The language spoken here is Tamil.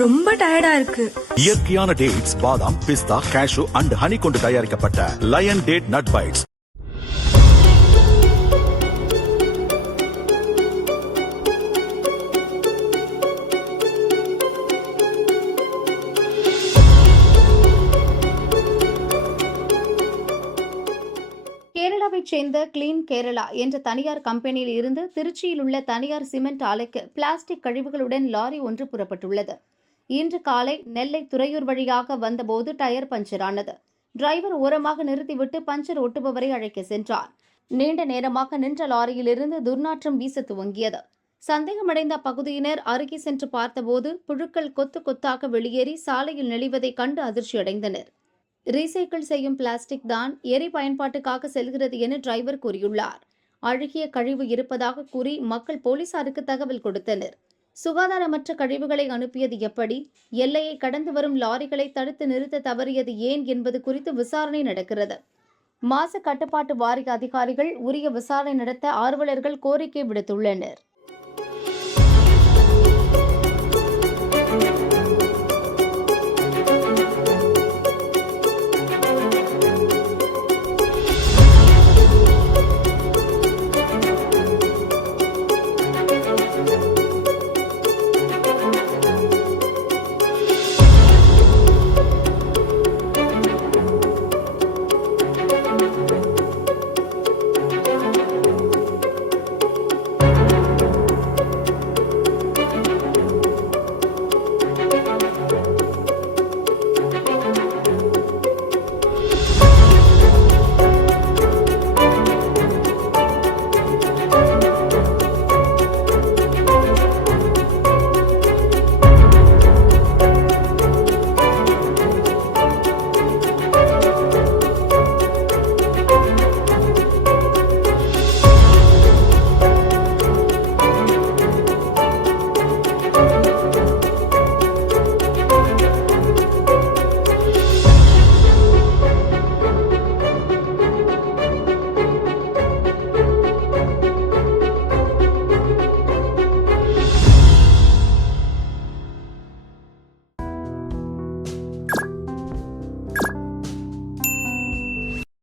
ரொம்ப டயர்டா இருக்கு. இயற்கையான டேட்ஸ், பாதாம், பிஸ்தா, கேஷு அண்ட் ஹனி கொண்டு தயாரிக்கப்பட்ட லயன் டேட் நட் பைட்ஸ். கேரளாவைச் சேர்ந்த கிளீன் கேரளா என்ற தனியார் கம்பெனியில் இருந்து திருச்சியில் உள்ள தனியார் சிமெண்ட் ஆலைக்கு பிளாஸ்டிக் கழிவுகளுடன் லாரி ஒன்று புறப்பட்டுள்ளது. இன்று காலை நெல்லை துறையூர் வழியாக வந்தபோது டயர் பஞ்சர் ஆனது. டிரைவர் ஓரமாக நிறுத்திவிட்டு பஞ்சர் ஒட்டுபவரை அழைக்க சென்றார். நீண்ட நேரமாக நின்ற லாரியிலிருந்து துர்நாற்றம் வீச துவங்கியது. சந்தேகமடைந்த அப்பகுதியினர் அருகே சென்று பார்த்தபோது புழுக்கள் கொத்து கொத்தாக வெளியேறி சாலையில் நெளிவதைக் கண்டு அதிர்ச்சியடைந்தனர். ரீசைக்கிள் செய்யும் பிளாஸ்டிக் தான் எரி பயன்பாட்டுக்காக செல்கிறது என டிரைவர் கூறியுள்ளார். அழுகிய கழிவு இருப்பதாக கூறி மக்கள் போலீசாருக்கு தகவல் கொடுத்தனர். சுகாதாரமற்ற கழிவுகளை அனுப்பியது எப்படி, எல்லையை கடந்து வரும் லாரிகளை தடுத்து நிறுத்த தவறியது ஏன் என்பது குறித்து விசாரணை நடக்கிறது. மாசு கட்டுப்பாட்டு வாரிய அதிகாரிகள் உரிய விசாரணை நடத்த ஆர்வலர்கள் கோரிக்கை விடுத்துள்ளனர்.